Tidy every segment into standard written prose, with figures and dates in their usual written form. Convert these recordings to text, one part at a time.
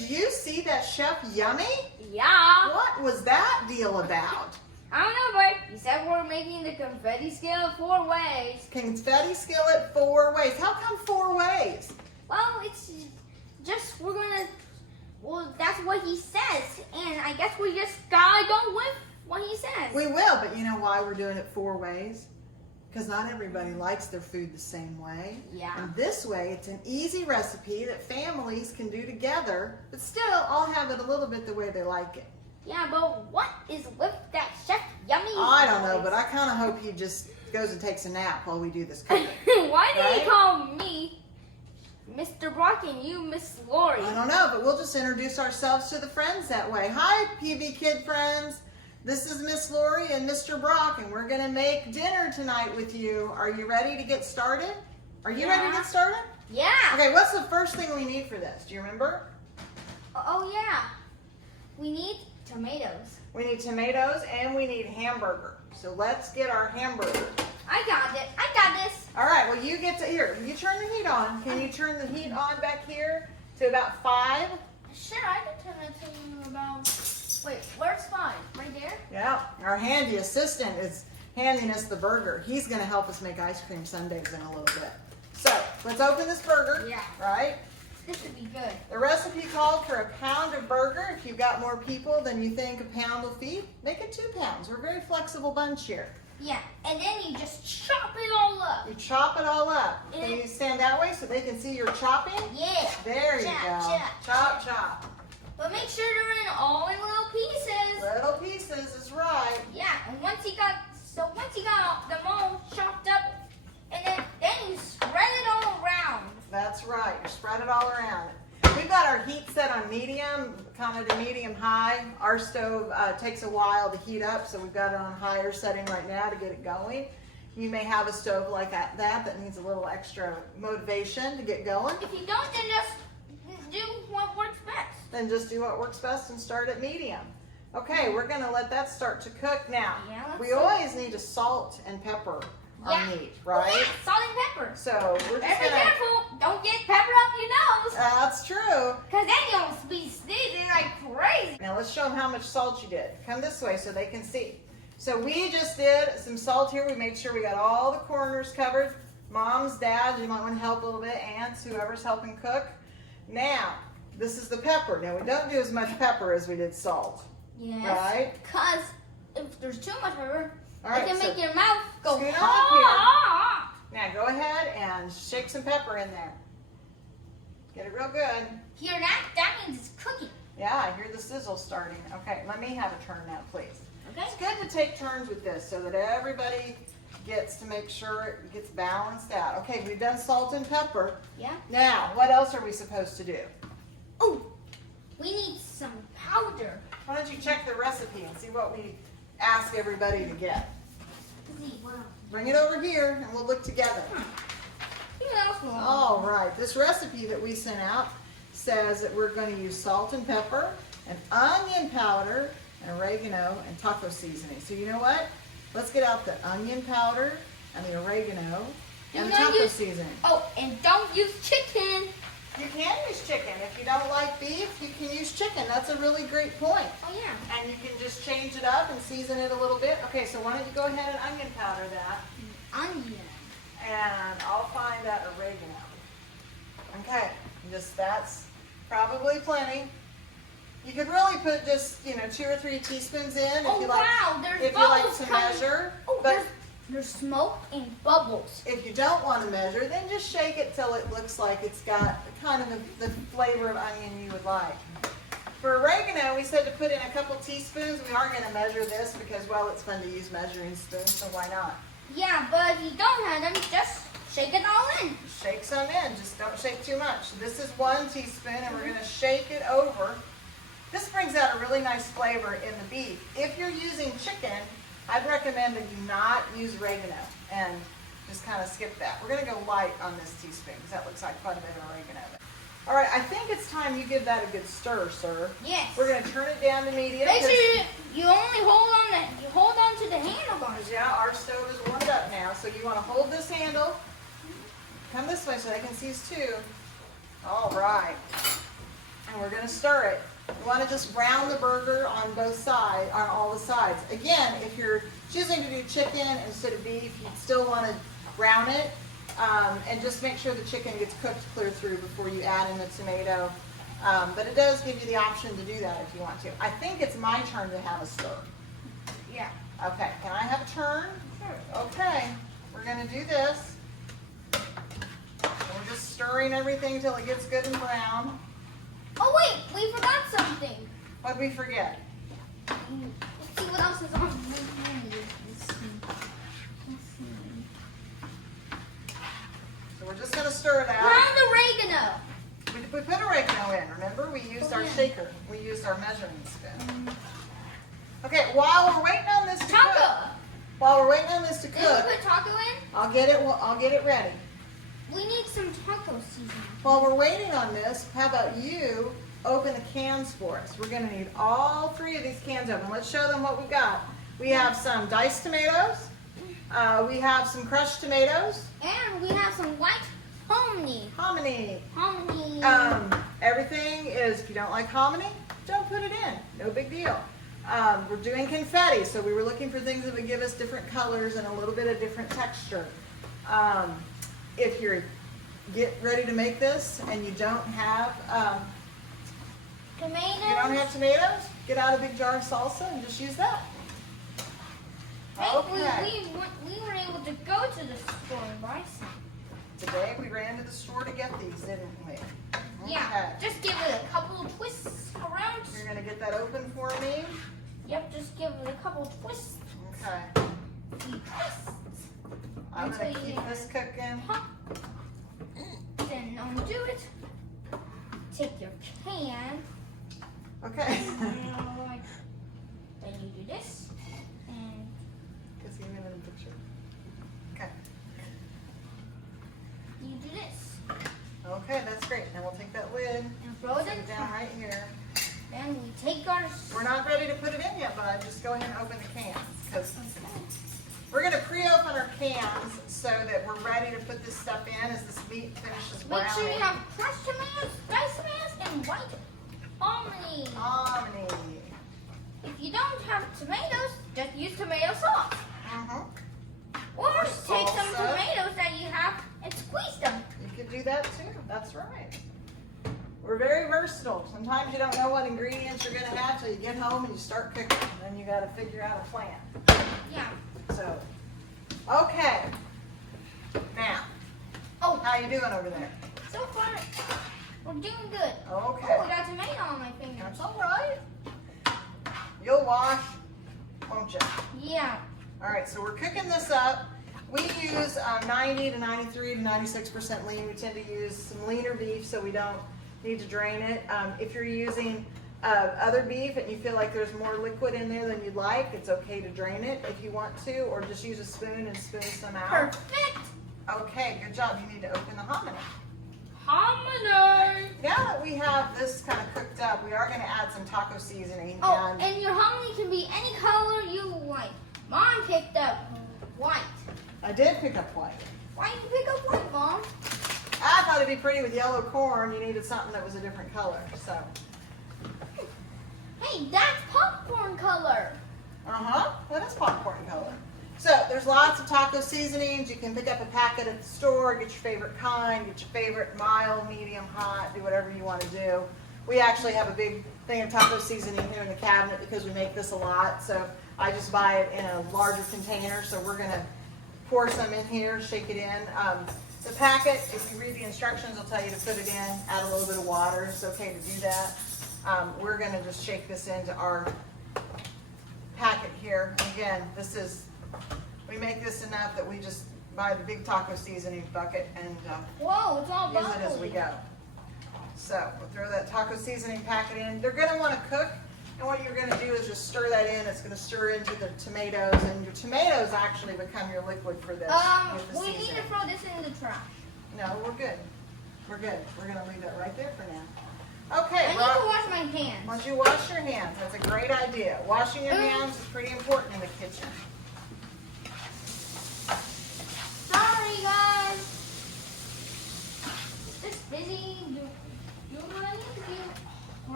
did you see that Chef Yummy? Yeah. What was that deal about? I don't know, but he said we're making the confetti scale 4 ways. Confetti skillet 4 ways. How come 4 ways? Well, it's just well, that's what he says, and I guess we just gotta go with what he says. We will, but you know why we're doing it 4 ways? Because not everybody likes their food the same way. Yeah. And this way, it's an easy recipe that families can do together, but still all have it a little bit the way they like it. Yeah, but what is with that Chef Yummy? I don't know, but I kind of hope he just goes and takes a nap while we do this cooking. Why did Right? he call me Mr. Brock and you Miss Lori? I don't know, but we'll just introduce ourselves to the friends that way. Hi, PB Kid friends. This is Miss Lori and Mr. Brock, and we're going to make dinner tonight with you. Are you ready to get started? Are you ready to get started? Yeah. Okay, what's the first thing we need for this? Do you remember? Oh, yeah. We need tomatoes. We need tomatoes and we need hamburger. So let's get our hamburger. I got it. I got this. All right, well, you get to, here, you turn the heat on. Can you turn the heat on back here to about 5? Sure, I can turn it to about... Wait, where's 5? Right there? Yeah, our handy assistant is handing us the burger. He's going to help us make ice cream sundaes in a little bit. So, let's open this burger. Yeah. Right? This should be good. The recipe called for a pound of burger. If you've got more people than you think a pound will feed, make it 2 pounds. We're a very flexible bunch here. Yeah, and then you just chop it all up. You chop it all up. Can you stand that way so they can see you're chopping? Yeah. There you Chop, go. chop, Chop, chop. But make sure they're all in little pieces. Little pieces is right. Yeah, and once you got them all chopped up, and then you spread it all around. That's right. You spread it all around. We've got our heat set on medium, kind of to medium high. Our stove takes a while to heat up, so we've got it on higher setting right now to get it going. You may have a stove like that needs a little extra motivation to get going. If you don't, then just do what works best. Then just do what works best and start at medium. Okay, we're gonna let that start to cook now. Yeah, let's We see. always need to salt and pepper our meat, right? Oh, yeah, salt and pepper. So we're just Be gonna. careful. Don't get pepper up your nose. That's true. Because then you'll be sneezing like crazy. Now let's show them how much salt you did. Come this way so they can see. So we just did some salt here. We made sure we got all the corners covered. Moms, dads, you might want to help a little bit. Aunts, whoever's helping cook. Now, this is the pepper. Now we don't do as much pepper as we did salt. Yes. Right? Because if there's too much pepper, All right, it can so make your mouth go scoot on up ah. Now go ahead and shake some pepper in there. Get it real good. Hear that? That means it's cooking. Yeah, I hear the sizzle starting. Okay, let me have a turn now, please. Okay? It's good to take turns with this so that everybody gets to make sure it gets balanced out. Okay, we've done salt and pepper. Yeah. Now, what else are we supposed to do? Oh, we need some powder. Why don't you check the recipe and see what we ask everybody to get? Bring it over here and we'll look together. All right, this recipe that we sent out says that we're going to use salt and pepper and onion powder and oregano and taco seasoning. So you know what? Let's get out the onion powder and the oregano and the taco seasoning. Oh, and don't use chicken. You can use chicken. If you don't like beef, you can use chicken. That's a really great point. Oh, yeah. And you can just change it up and season it a little bit. Okay, so why don't you go ahead and onion powder that. Onion. And I'll find that oregano. Okay, just that's probably plenty. You could really put just 2 or 3 teaspoons in if Oh, you like. wow, there's if you like bubbles to coming. measure. Oh, But there's smoke and bubbles. if you don't want to measure, then just shake it till it looks like it's got kind of the flavor of onion you would like. For oregano, we said to put in a couple teaspoons. We aren't going to measure this because, well, it's fun to use measuring spoons, so why not? Yeah, but if you don't have them, just shake it all in. Shake some in, just don't shake too much. This is 1 teaspoon and we're gonna shake it over. This brings out a really nice flavor in the beef. If you're using chicken, I'd recommend that you not use oregano and just kind of skip that. We're gonna go light on this teaspoon because that looks like quite a bit of oregano. All right, I think it's time you give that a good stir, sir. Yes. We're gonna turn it down to medium. Make sure you only hold on to the handlebars. Yeah, our stove is warmed up now, so you want to hold this handle. Come this way so they can see us too. All right. and we're gonna stir it. You wanna just brown the burger on both sides, on all the sides. Again, if you're choosing to do chicken instead of beef, you'd still wanna brown it, and just make sure the chicken gets cooked clear through before you add in the tomato. But it does give you the option to do that if you want to. I think it's my turn to have a stir. Yeah. Okay, can I have a turn? Sure. Okay, we're gonna do this. We're just stirring everything till it gets good and brown. Oh wait, we forgot something. What did we forget? Let's see what else is on the menu. Let's see. So we're just gonna stir that. Ground oregano. We put oregano in, remember? We used our yeah. shaker. We used our measuring spoon. Okay, while we're waiting on this to Taco. cook, while we're waiting on this to Did we cook, put taco in? I'll get it ready. We need some taco seasoning. While we're waiting on this, how about you open the cans for us? We're gonna need all 3 of these cans open. Let's show them what we got. We have some diced tomatoes. We have some crushed tomatoes. And we have some white hominy. Hominy. Hominy. Everything is, if you don't like hominy, don't put it in. No big deal. We're doing confetti, so we were looking for things that would give us different colors and a little bit of different texture. If you're get ready to make this and you don't have Tomatoes. get out a big jar of salsa and just use that. Hey, Okay. we were able to go to the store and buy some. Today we ran to the store to get these, didn't we? Yeah. Okay. Just give it a couple of twists around. You're gonna get that open for me. Yep, just give it a couple of twists. Okay. Few twists. I'm gonna Until you keep this cooking. Huh. Then undo it. Take your can. Okay. Then you do this. And Cause you in the picture. Okay. you do this. Okay, that's great. Now we'll take that lid, And throw it stick in. it down right here. Then we take our. We're not ready to put it in yet, bud. Just go ahead and open the cans. Cause we're gonna pre-open our cans so that we're ready to put this stuff in as this meat finishes browning. Make sure you have crushed tomatoes, diced tomatoes, and white hominy. Hominy. If you don't have tomatoes, just use tomato sauce. Uh-huh. Or Or take some salsa. tomatoes that you have and squeeze them. You could do that too. That's right. We're very versatile. Sometimes you don't know what ingredients you're gonna have till you get home and you start cooking. And then you gotta figure out a plan. Yeah. So, okay. Now, Oh, how you doing over there? so far, we're doing good. Okay. Oh, I got tomato on my fingers. That's all right. You'll wash, won't you? Yeah. All right, so we're cooking this up. We use 90 to 93 to 96% lean. We tend to use some leaner beef so we don't need to drain it. If you're using other beef and you feel like there's more liquid in there than you'd like, it's okay to drain it if you want to, or just use a spoon and spoon some out. Perfect. Okay, good job. You need to open the hominy. Hominy. Now that we have this kind of cooked up, we are going to add some taco seasoning. Oh, and your hominy can be any color you like. Mom picked up white. I did pick up white. Why did you pick up white, Mom? I thought it'd be pretty with yellow corn. You needed something that was a different color. So, Hey, that's popcorn color. that is popcorn color. So there's lots of taco seasonings. You can pick up a packet at the store, get your favorite kind, get your favorite mild, medium, hot, do whatever you want to do. We actually have a big thing of taco seasoning here in the cabinet because we make this a lot. So I just buy it in a larger container. So we're gonna pour some in here, shake it in. The packet, if you read the instructions, will tell you to put it in, add a little bit of water. It's okay to do that. We're gonna just shake this into our packet here. Again, we make this enough that we just buy the big taco seasoning bucket and Whoa, it's all use bubbly. it as we go. So we'll throw that taco seasoning packet in. They're gonna wanna cook, and what you're gonna do is just stir that in. It's gonna stir into the tomatoes, and your tomatoes actually become your liquid for this with the We need to seasoning. throw this in the trash. No, we're good. We're good. We're gonna leave that right there for now. Okay, I need to Rob, wash my hands. once you wash your hands, that's a great idea. Washing your hands is pretty important in the kitchen. Sorry, guys. Just busy doing what I need to do.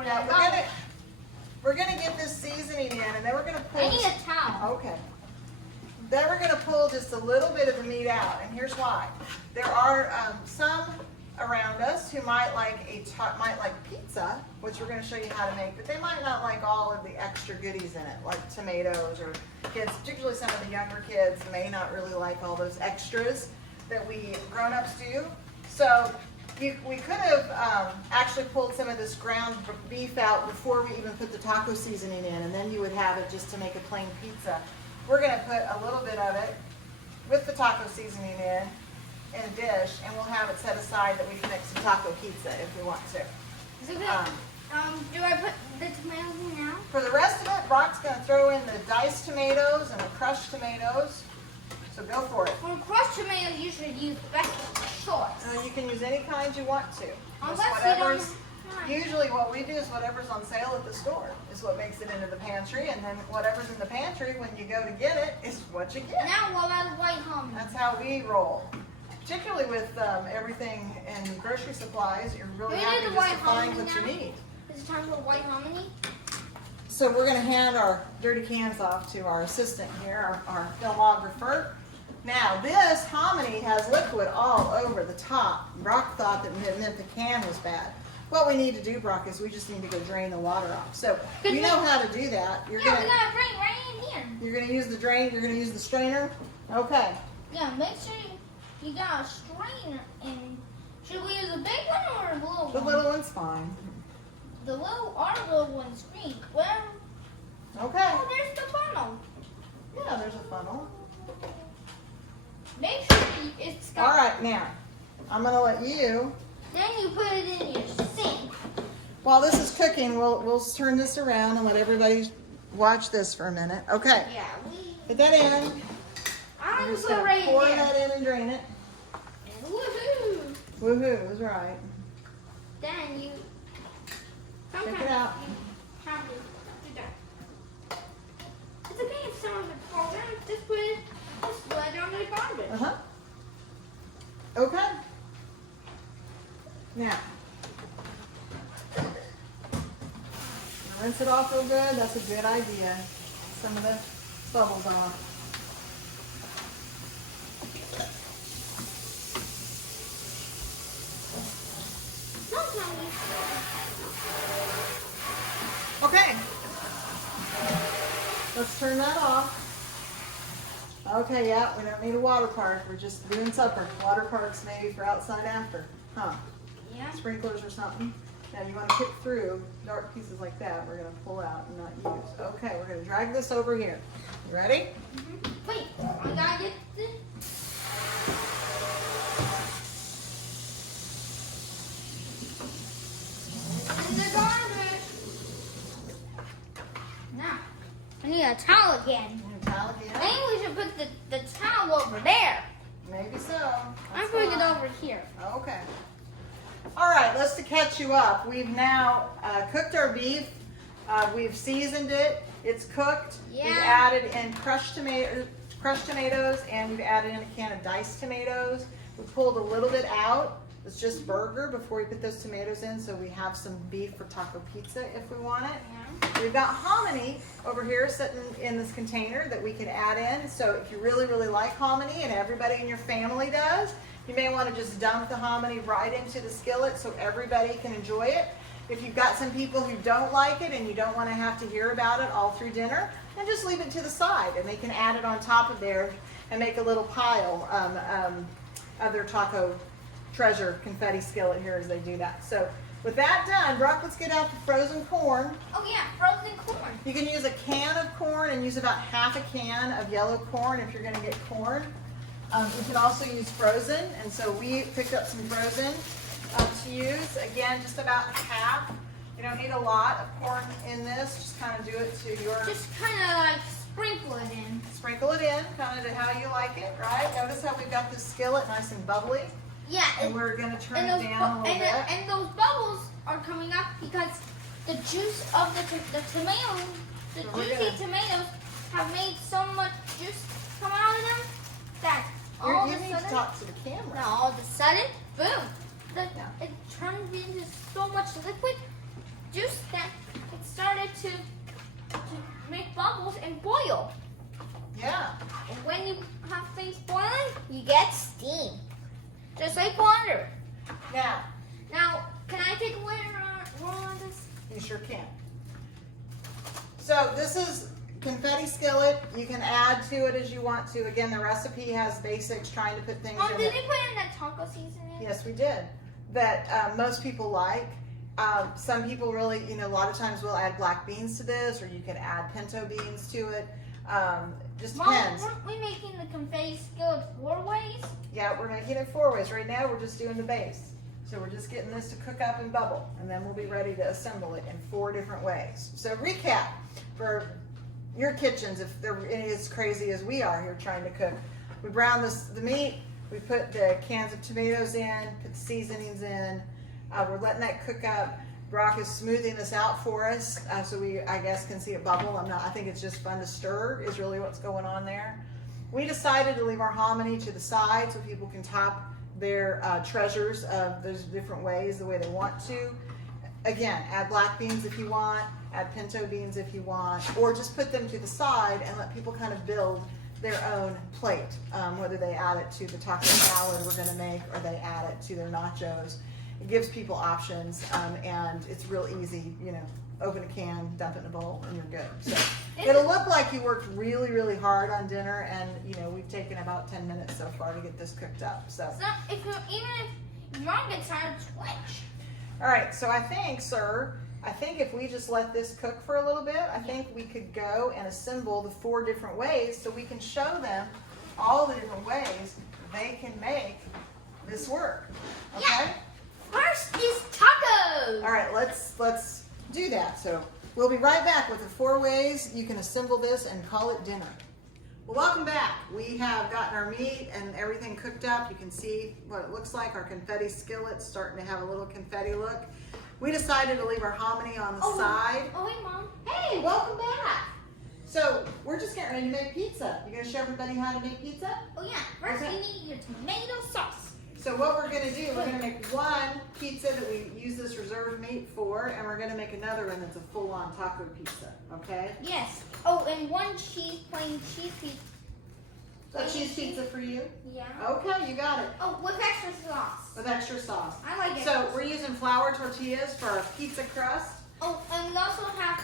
Now we're gonna get this seasoning in, and then we're gonna pull. I need a towel. Okay. Then we're gonna pull just a little bit of the meat out, and here's why. There are some around us who might like pizza, which we're gonna show you how to make, but they might not like all of the extra goodies in it, like tomatoes, or kids, particularly some of the younger kids, may not really like all those extras that we grown-ups do. So we could have actually pulled some of this ground beef out before we even put the taco seasoning in, and then you would have it just to make a plain pizza. We're gonna put a little bit of it with the taco seasoning in a dish, and we'll have it set aside that we can make some taco pizza if we want to. Is it good? Do I put the tomatoes in now? For the rest of it, Brock's gonna throw in the diced tomatoes and the crushed tomatoes. So go for it. For crushed tomatoes, you should use best sauce. You can use any kind you want to. Unless Just you don't whatever's, have- usually what we do is whatever's on sale at the store is what makes it into the pantry, and then whatever's in the pantry when you go to get it is what you get. Now what about white hominy? That's how we roll. Particularly with everything in grocery supplies, you're really We happy need the just to white find hominy what you now? need. Is it time for white hominy? So we're gonna hand our dirty cans off to our assistant here, our filmographer. Now this hominy has liquid all over the top. Brock thought that it meant the can was bad. What we need to do, Brock, is we just need to go drain the water off. So Good you know thing- how to do that. Yeah, we gotta bring right in here. You're gonna use the drain, you're gonna use the strainer. Okay. Yeah, make sure you got a strainer in. Should we use a big one or a little The one? little one's fine. Our little one's green. Well, Okay. oh, there's the funnel. Yeah, there's a funnel. Make sure it's got. All right, now I'm gonna let you. Then you put it in your sink. While this is cooking, we'll turn this around and let everybody watch this for a minute. Okay. Yeah, Put that in. I'm We're gonna just put it gonna right pour in there. that in and drain it. And woohoo! Woohoo, was right. Then you. Check Sometimes it out. you have to do that. It's okay if someone's a program. Just put it. Just let it on the garbage. Uh-huh. Okay. Now, rinse it off real good. That's a good idea. Some of the bubbles off. Okay. Let's turn that off. Okay, yeah, we don't need a water park. We're just doing supper. Water parks maybe for outside after. Huh? Yeah. Sprinklers or something. Now you want to pick through dark pieces like that. We're going to pull out and not use. Okay, we're going to drag this over here. You ready? Wait, I gotta get this. In the garbage. Now, I need a towel again. New towel I again? think we should put the towel over there. Maybe so. I'm That's putting it fine. over here. Okay. All right, let's to catch you up. We've now cooked our beef. We've seasoned it. It's cooked. We've Yeah. added in crushed tomatoes, and we've added in a can of diced tomatoes. We pulled a little bit out. It's just burger before we put those tomatoes in, so we have some beef for taco pizza if we want it. Yeah. We've got hominy over here sitting in this container that we can add in. So if you really, really like hominy, and everybody in your family does, you may want to just dump the hominy right into the skillet so everybody can enjoy it. If you've got some people who don't like it and you don't want to have to hear about it all through dinner, then just leave it to the side and they can add it on top of there and make a little pile of their taco treasure confetti skillet here as they do that. So with that done, Brock, let's get out the frozen corn. Oh yeah, frozen corn. You can use a can of corn and use about half a can of yellow corn if you're going to get corn. You can also use frozen, and so we picked up some frozen to use. Again, just about half. You don't need a lot of corn in this. Just kind of do it to your, Just kind of like sprinkle it in. sprinkle it in, kind of to how you like it, right? Notice how we've got this skillet nice and bubbly, Yeah, and we're going to turn and it those down a little bit. and those bubbles are coming up because the juice of the tomato, the So we're juicy gonna- tomatoes have made so much juice come out of them that You all of a need to sudden, talk to the camera. all of a sudden, boom, Yeah. it turns into so much liquid juice that it started to make bubbles and boil. Yeah. And when you have things boiling, you get steam. Just like water. Now, can I take a roll on this? You sure can. So this is confetti skillet. You can add to it as you want to. Again, the recipe has basics, trying to put things in Did it. you put in that taco seasoning? Yes, we did. That most people like. Some people really, a lot of times will add black beans to this, or you can add pinto beans to it. Just Mom, depends. weren't we making the confetti skillet 4 ways? Yeah, we're making it 4 ways. Right now, we're just doing the base. So we're just getting this to cook up and bubble, and then we'll be ready to assemble it in 4 different ways. So recap for your kitchens, if they're as crazy as we are here trying to cook. We brown the meat, we put the cans of tomatoes in, put the seasonings in. We're letting that cook up. Brock is smoothing this out for us, so we, I guess, can see it bubble. I think it's just fun to stir is really what's going on there. We decided to leave our hominy to the side so people can top their treasures of those different ways, the way they want to. Again, add black beans if you want, add pinto beans if you want, or just put them to the side and let people kind of build their own plate, whether they add it to the taco salad we're gonna make or they add it to their nachos. It gives people options, and it's real easy, open a can, dump it in a bowl, and you're good. So it'll look like you worked really, really hard on dinner, and we've taken about 10 minutes so far to get this cooked up. So Even if your mom gets tired, switch. all right, so I think, sir, if we just let this cook for a little bit, I think we could go and assemble the 4 different ways so we can show them all the different ways they can make this work. Okay? Yeah. First is tacos. All right, let's do that. So we'll be right back with the 4 ways you can assemble this and call it dinner. Well, welcome back. We have gotten our meat and everything cooked up. You can see what it looks like. Our confetti skillet's starting to have a little confetti look. We decided to leave our hominy on the side. Oh, hey, Mom. Hey, welcome back. So we're just getting ready to make pizza. You gonna show everybody how to make pizza? Oh, yeah. First, Okay. you need your tomato sauce. So what we're gonna do, we're gonna make one pizza that we use this reserved meat for, and we're gonna make another one that's a full-on taco pizza, okay? Yes. Oh, and one plain cheese pizza. So cheese pizza for you? Yeah. Okay, you got it. Oh, with extra sauce. With extra sauce. I like it. So we're using flour tortillas for our pizza crust. Oh, and we also have.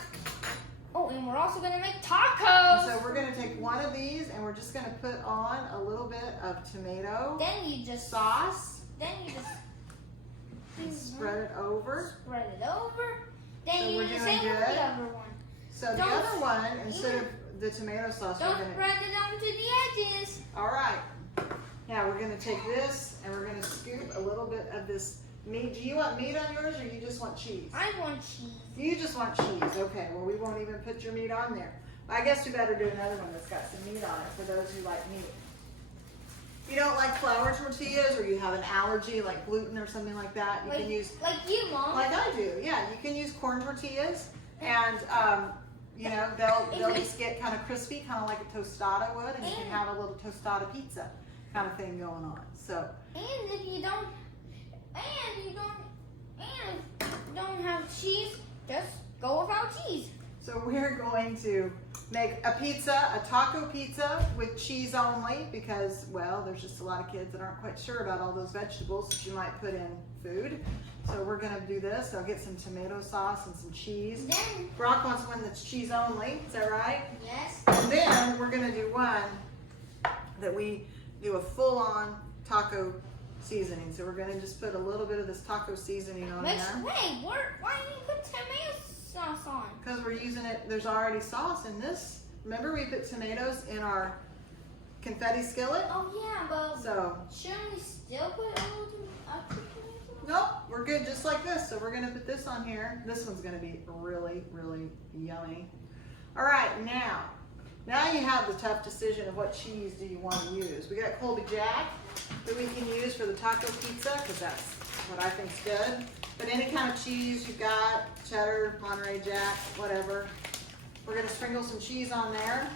Oh, and we're also gonna make tacos. So we're gonna take one of these and we're just gonna put on a little bit of tomato Then you just sauce. Then you just And spread it over. spread it over. Then So you we're do the doing same with good. the other one. So the Don't- other one, instead of the tomato sauce, we're Don't gonna. spread it onto the edges. All right. Now we're gonna take this and we're gonna scoop a little bit of this meat. Do you want meat on yours or you just want cheese? I want cheese. You just want cheese. Okay, well we won't even put your meat on there. I guess we better do another one that's got some meat on it for those who like meat. If you don't like flour tortillas or you have an allergy like gluten or something like that, you can use, like you, Mom. like I do, yeah, you can use corn tortillas and they'll just get kind of crispy, kind of like a tostada would, and you can have a little tostada pizza kind of thing going on. So And if you don't have cheese, just go without cheese. So we're going to make a pizza, a taco pizza with cheese only because, well, there's just a lot of kids that aren't quite sure about all those vegetables that you might put in food. So we're gonna do this. I'll get some tomato sauce and some cheese. Then, Brock wants one that's cheese only, is that right? yes. And then we're gonna do one that we do a full-on taco seasoning. So we're gonna just put a little bit of this taco seasoning on there. Why didn't you put tomato sauce on? Because we're using it, there's already sauce in this. Remember we put tomatoes in our confetti skillet? Oh yeah, but So, shouldn't we still put a little extra tomato? nope, we're good just like this. So we're gonna put this on here. This one's gonna be really, really yummy. All right, now you have the tough decision of what cheese do you want to use. We got Colby Jack that we can use for the taco pizza because that's what I think's good. But any kind of cheese you got, cheddar, Monterey Jack, whatever. We're gonna sprinkle some cheese on there.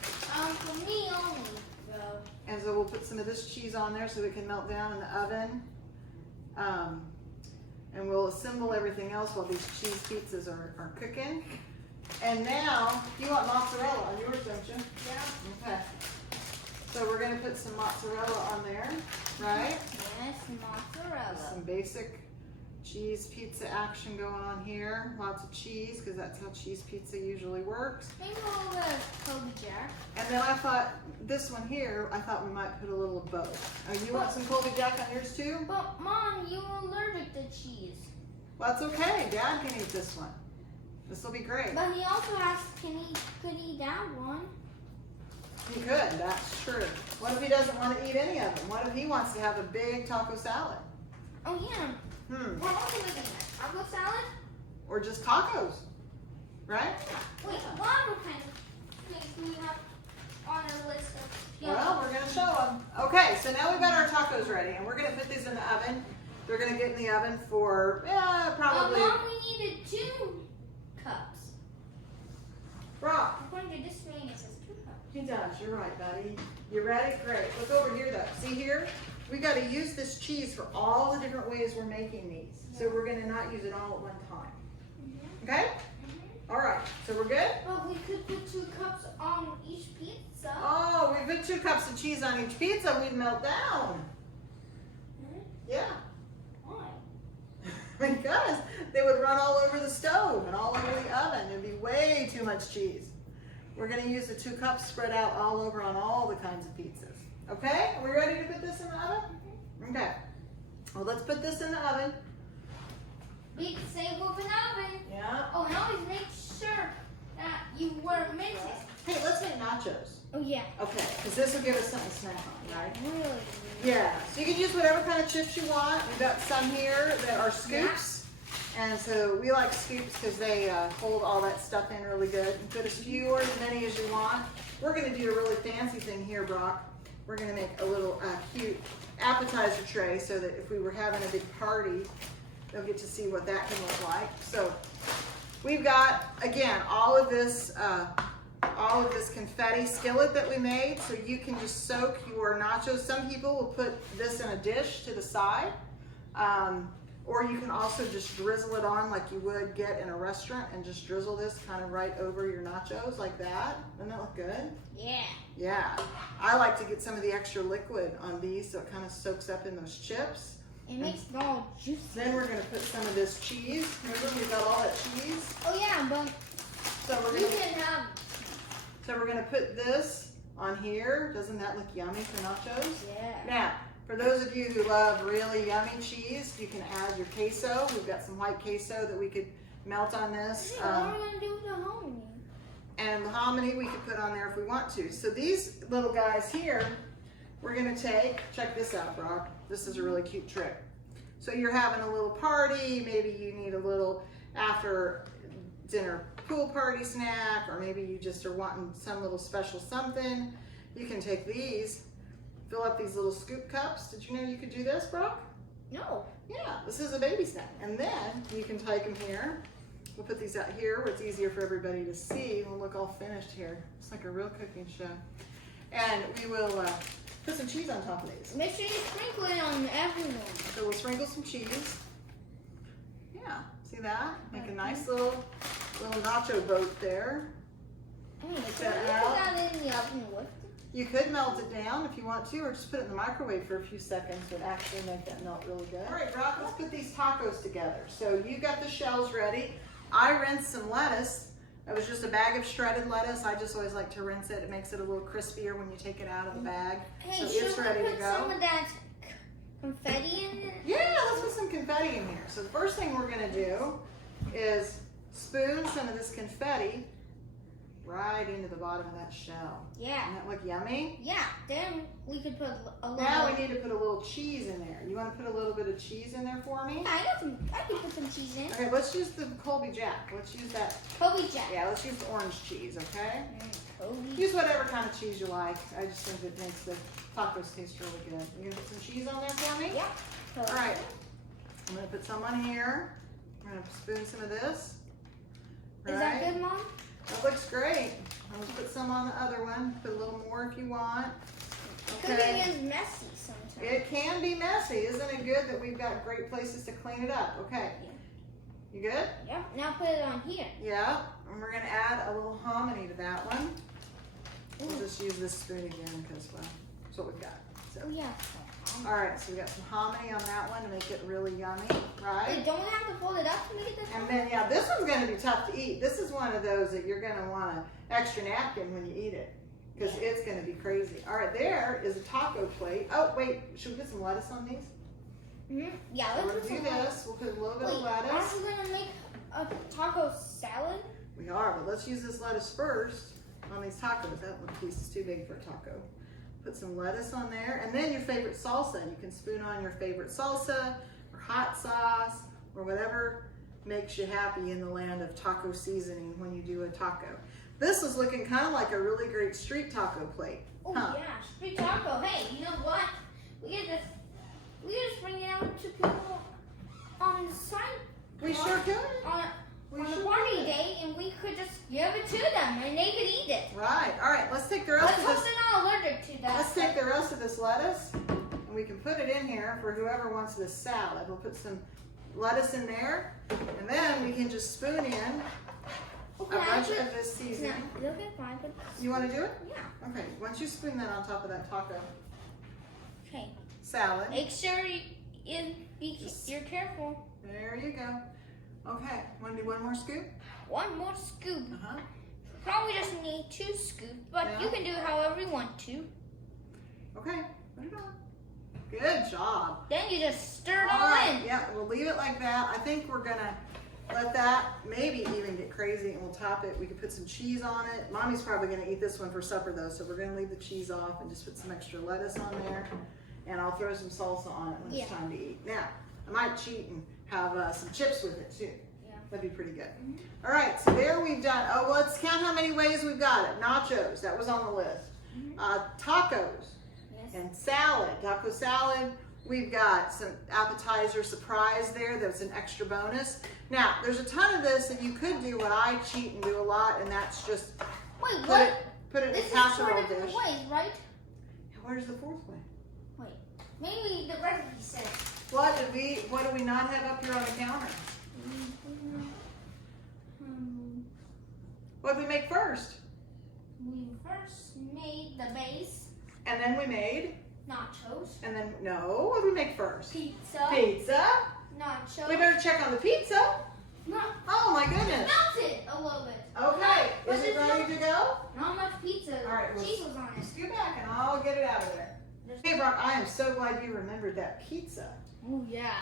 For me only, though. And so we'll put some of this cheese on there so it can melt down in the oven. And we'll assemble everything else while these cheese pizzas are cooking. And now, you want mozzarella on yours, don't you? Yeah. Okay. So we're gonna put some mozzarella on there, right? Yes, mozzarella. Some basic cheese pizza action going on here. Lots of cheese, because that's how cheese pizza usually works. Maybe a little bit of Kobe Jack. And then I thought, this one here, I thought we might put a little of both. Oh, you want some Colby Jack on yours too? But Mom, you're allergic to cheese. Well, that's okay. Dad can eat this one. This will be great. But he also has, could eat that one. He could, that's true. What if he doesn't want to eat any of them? What if he wants to have a big taco salad? Oh yeah. What else are we looking at? Taco salad? Or just tacos, right? Wait, what other kind of things do we have on our list of Well, we're going to show them. Okay, so now we've got our tacos ready, and we're going to put these in the oven. They're going to get in the oven for, probably... Mom, we needed 2 cups. Brock. According to this thing, it says 2 cups. He does, you're right, buddy. You ready? Great. Look over here, though. See here? We got to use this cheese for all the different ways we're making these. So we're going to not use it all at one time. Okay? All right. So we're good? But we could put 2 cups on each pizza. Oh, we put 2 cups of cheese on each pizza. We'd melt down. Yeah. Why? Because they would run all over the stove and all over the oven. It'd be way too much cheese. We're going to use the 2 cups spread out all over on all the kinds of pizzas. Okay? Are we ready to put this in the oven? Okay. Well, let's put this in the oven. Big safe open oven. Yeah. Oh, and always make sure that you wear minces. Hey, let's make nachos. Oh yeah. Okay, because this will give us something to snack on, right? Really? Yeah. So you can use whatever kind of chips you want. We've got some here that are scoops. And so we like scoops because they hold all that stuff in really good. You put as few or as many as you want. We're going to do a really fancy thing here, Brock. We're going to make a little cute appetizer tray so that if we were having a big party, they'll get to see what that can look like. So we've got, again, all of this confetti skillet that we made. So you can just soak your nachos. Some people will put this in a dish to the side. Or you can also just drizzle it on like you would get in a restaurant and just drizzle this kind of right over your nachos like that. Doesn't that look good? Yeah. Yeah. I like to get some of the extra liquid on these so it kind of soaks up in those chips. It makes it all juicy. Then we're going to put some of this cheese. Remember we got all that cheese? Oh yeah, but So we're you going can have. so we're going to put this on here. Doesn't that look yummy for nachos? Yeah. Now, for those of you who love really yummy cheese, you can add your queso. We've got some white queso that we could melt on this. What are we gonna do with the hominy? And the hominy we could put on there if we want to. So these little guys here, we're gonna take, check this out, Brock. This is a really cute trick. So you're having a little party, maybe you need a little after dinner pool party snack, or maybe you just are wanting some little special something. You can take these, fill up these little scoop cups. Did you know you could do this, Brock? No. Yeah, this is a baby snack. And then you can take them here. We'll put these out here where it's easier for everybody to see. We'll look all finished here. It's like a real cooking show. And we will put some cheese on top of these. Make sure you sprinkle it on everyone. So we'll sprinkle some cheese. Yeah, see that? Make a nice little nacho boat there. Hey, Take can that we out. put that in the oven with it? You could melt it down if you want to, or just put it in the microwave for a few seconds and actually make that melt really good. All right, Brock, let's put these tacos together. So you got the shells ready. I rinsed some lettuce. It was just a bag of shredded lettuce. I just always like to rinse it. It makes it a little crispier when you take it out of the bag. Hey, So should it's we ready to put go. some of that confetti in it? Yeah, let's put some confetti in here. So the first thing we're gonna do is spoon some of this confetti right into the bottom of that shell. Yeah. Doesn't that look yummy? Yeah. Then we could put a little. Now we need to put a little cheese in there. You want to put a little bit of cheese in there for me? I can put some cheese in. Okay, let's use the Colby Jack. Let's use that. Kobe Jack. Yeah, let's use the orange cheese, okay? Kobe. Use whatever kind of cheese you like. I just think it makes the tacos taste really good. You gonna put some cheese on there for me? Yeah. All right. I'm gonna put some on here. I'm gonna spoon some of this. Is that good, Mom? That looks great. I'll put some on the other one. Put a little more if you want. Cooking is messy sometimes. It can be messy. Isn't it good that we've got great places to clean it up? Okay. You good? Yeah. Now put it on here. Yeah. And we're going to add a little hominy to that one. We'll just use this spoon again because, well, that's what we've got. So. Oh, yeah. All right, so we got some hominy on that one to make it really yummy, right? Wait, don't we have to fold it up to make it this And then, yeah, this one's going to be tough to eat. This is one of those that you're going to want an extra napkin when you eat it because it's going to be crazy. All right, there is a taco plate. Oh, wait, should we put some lettuce on these? Mm-hmm. Yeah, So let's we'll put do some this. We'll put a little bit of Aren't lettuce. we gonna make a taco salad? We are, but let's use this lettuce first on these tacos. That one piece is too big for a taco. Put some lettuce on there, and then your favorite salsa. You can spoon on your favorite salsa or hot sauce or whatever makes you happy in the land of taco seasoning when you do a taco. This is looking kind of like a really great street taco plate. Oh yeah, street taco. Hey, you know what? We could just bring it out to people on the sign. We sure could. On We a sure party could. day, and we could just give it to them, and they could eat it. Right. All right. Let's take the rest Let's of hope this. they're not allergic to that. Let's take the rest of this lettuce, and we can put it in here for whoever wants this salad. We'll put some lettuce in there, and then we can just spoon in a Okay, bunch of this seasoning. No, okay, fine, but You want to do it? yeah. Okay. Once you spoon that on top of that taco Okay. salad, Make sure you're careful. there you go. Okay. Want to do one more scoop? One more scoop. Uh-huh. Probably just need 2 scoops, but Yeah. you can do it however you want to. Okay. Put it on. Good job. Then you just stir it All all right. in. Yeah, we'll leave it like that. I think we're gonna let that maybe even get crazy, and we'll top it. We could put some cheese on it. Mommy's probably gonna eat this one for supper though, so we're gonna leave the cheese off and just put some extra lettuce on there. And I'll throw some salsa on it when it's Yeah. time to eat. Now, I might cheat and have some chips with it too. Yeah. That'd be pretty good. All right, so there we've done. Oh, well, let's count how many ways we've got it. Nachos, that was on the list. Tacos. Yes. And salad, taco salad. We've got some appetizer surprise there. That's an extra bonus. Now, there's a ton of this that you could do what I cheat and do a lot, and that's just Wait, put what? it in This a is 4 casserole different dish. ways, right? Where's the fourth way? Wait, maybe the recipe says. What do we not have up here on the counter? What did we make first? We first made the base And then we made, nachos, and then, no, what did we make first? pizza, Pizza. nachos. We better check on the pizza. No, Oh my goodness. melted a little bit. Okay, But is it it's ready to go? Not much pizza. All right, well, cheese was on it. Scoot back and I'll get it out of there. Hey, Brock, I am so glad you remembered that pizza. Oh yeah.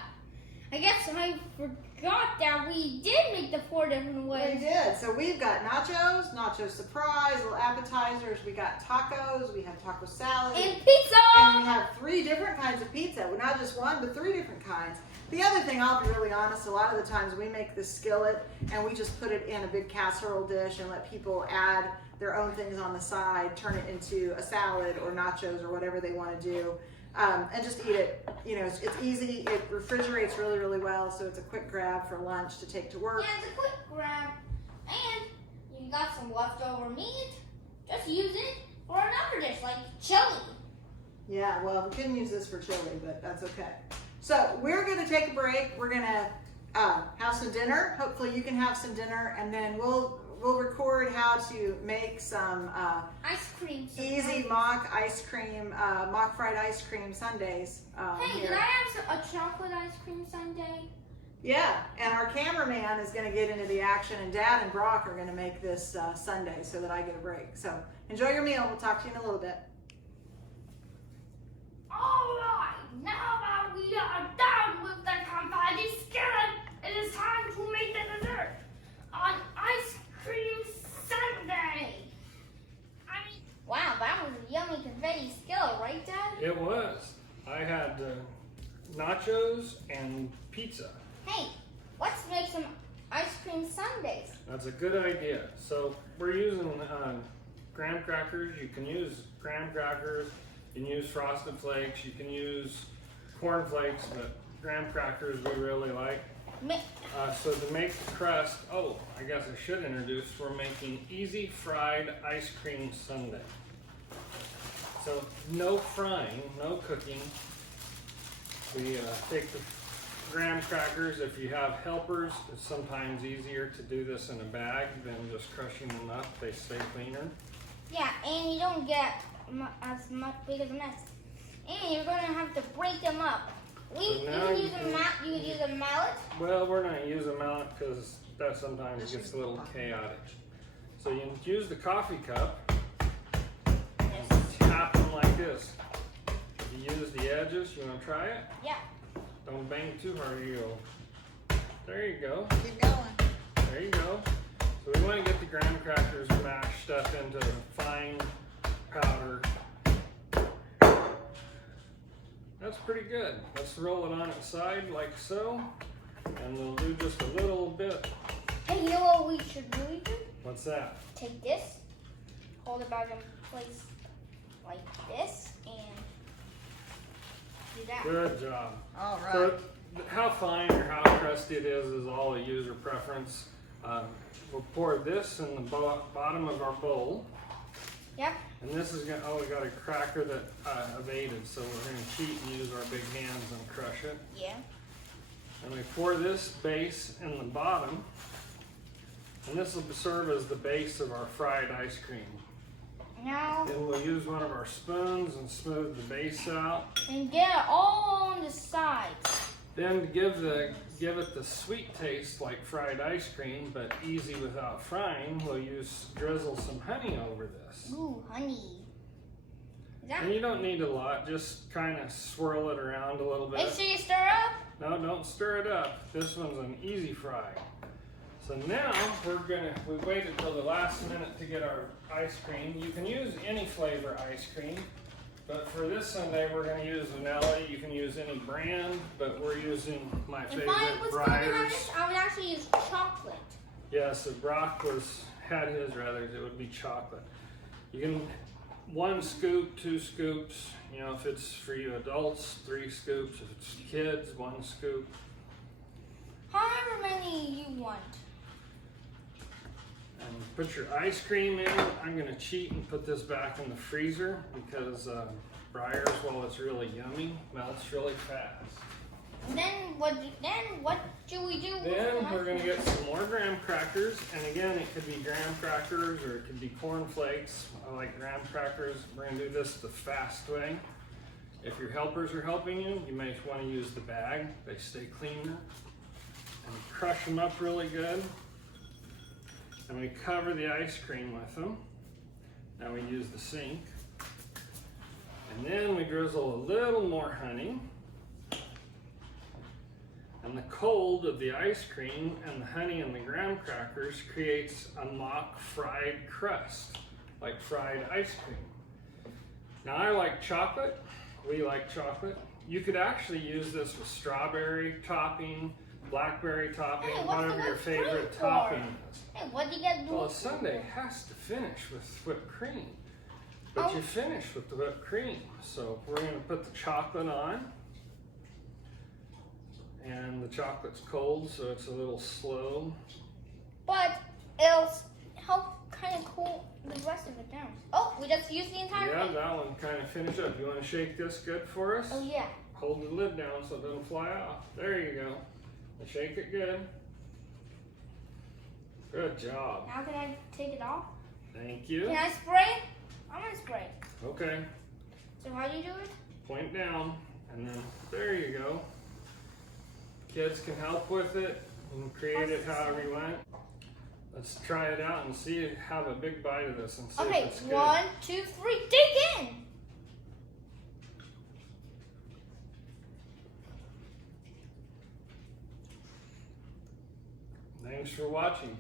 I guess I forgot that we did make the 4 different We ways. did. So we've got nachos, nacho surprise, little appetizers. We got tacos. We have taco salad. And pizza! And we have 3 different kinds of pizza. Well, not just one, but 3 different kinds. The other thing, I'll be really honest, a lot of the times we make the skillet and we just put it in a big casserole dish and let people add their own things on the side, turn it into a salad or nachos or whatever they want to do. And just eat it. You know, it's easy. It refrigerates really, really well, so it's a quick grab for lunch to take to work. Yeah, it's a quick grab. And you got some leftover meat. Just use it for another dish, like chili. Yeah, well, we couldn't use this for chili, but that's okay. So we're going to take a break. We're going to have some dinner. Hopefully you can have some dinner, and then we'll record how to make some Ice cream. easy mock ice cream, mock fried ice cream sundaes. Hey, here. can I have a chocolate ice cream sundae? Yeah, and our cameraman is going to get into the action, and Dad and Brock are going to make this Sunday so that I get a break. So enjoy your meal. We'll talk to you in a little bit. Alright, now that we are done with the confetti skillet, it is time to make the dessert on ice cream sundae. Wow, that was a yummy confetti skillet, right, Dad? It was. I had nachos and pizza. Hey, let's make some ice cream sundaes. That's a good idea. So we're using graham crackers. You can use graham crackers. You can use frosted flakes. You can use corn flakes, but graham crackers we really like. So to make the crust, I guess I should introduce, we're making easy fried ice cream sundae. So no frying, no cooking. We take the graham crackers. If you have helpers, it's sometimes easier to do this in a bag than just crushing them up. They stay cleaner. Yeah, and you don't get as much big of a mess. And you're gonna have to break them up. You can use a mallet. Well, we're not using a mallet because that sometimes gets a little chaotic. So you use the coffee cup and tap them like this. If you use the edges, you want to try it? Yeah. Don't bang too hard, you'll. There you go. Keep going. There you go. So we want to get the graham crackers mashed up into fine powder. That's pretty good. Let's roll it on its side like so. And we'll do just a little bit. Hey, you know what we should really do? What's that? Take this, hold it back in place like this, and do that. Good job. All right. So how fine or how crusty it is all a user preference. We'll pour this in the bottom of our bowl. Yep. And this is gonna, we got a cracker that evaded, so we're gonna cheat and use our big hands and crush it. Yeah. And we pour this base in the bottom, and this will serve as the base of our fried ice cream. Now, Then we'll use one of our spoons and smooth the base out. and get it all on the sides. Then to give it the sweet taste like fried ice cream, but easy without frying, we'll drizzle some honey over this. Ooh, honey. Is that? And you don't need a lot, just kind of swirl it around a little bit. Make sure you stir up. No, don't stir it up. This one's an easy fry. So now we waited till the last minute to get our ice cream. You can use any flavor ice cream, but for this Sunday we're going to use vanilla. You can use any brand, but we're using my If favorite, I was going to have Breyers. this, I would actually use chocolate. Yes, if Brock had his rather, it would be chocolate. You can 1 scoop, 2 scoops. You know, if it's for you adults, 3 scoops. If it's kids, 1 scoop. However many you want. And put your ice cream in. I'm gonna cheat and put this back in the freezer because Breyers, while it's really yummy, melts really fast. And then what do we do? Then we're gonna get some more graham crackers, and again, it could be graham crackers or it could be corn flakes. I like graham crackers. We're gonna do this the fast way. If your helpers are helping you, you may want to use the bag. They stay cleaner. And crush them up really good. And we cover the ice cream with them. Now we use the sink. And then we drizzle a little more honey. And the cold of the ice cream and the honey and the graham crackers creates a mock fried crust, like fried ice cream. Now I like chocolate. We like chocolate. You could actually use this with strawberry topping, blackberry topping, Hey, what's the whatever your whipped cream favorite for? topping is. Hey, what do you get to do? Well, a sundae has to finish with whipped cream. But Oh. you finish with the whipped cream. So we're going to put the chocolate on. And the chocolate's cold, so it's a little slow. But it'll help kind of cool the rest of it down. Oh, we just used the entire Yeah, thing. that one kind of finished up. You want to shake this good for us? Oh yeah. Hold the lid down so it doesn't fly off. There you go. And shake it good. Good job. Now can I take it off? Thank you. Can I spray? I'm gonna spray. Okay. So how do you do it? Point down, and then there you go. Kids can help with it and create it however you want. Let's try it out and see. Have a big bite of this and see Okay, if it's good. 1, 2, 3, dig in. Thanks for watching.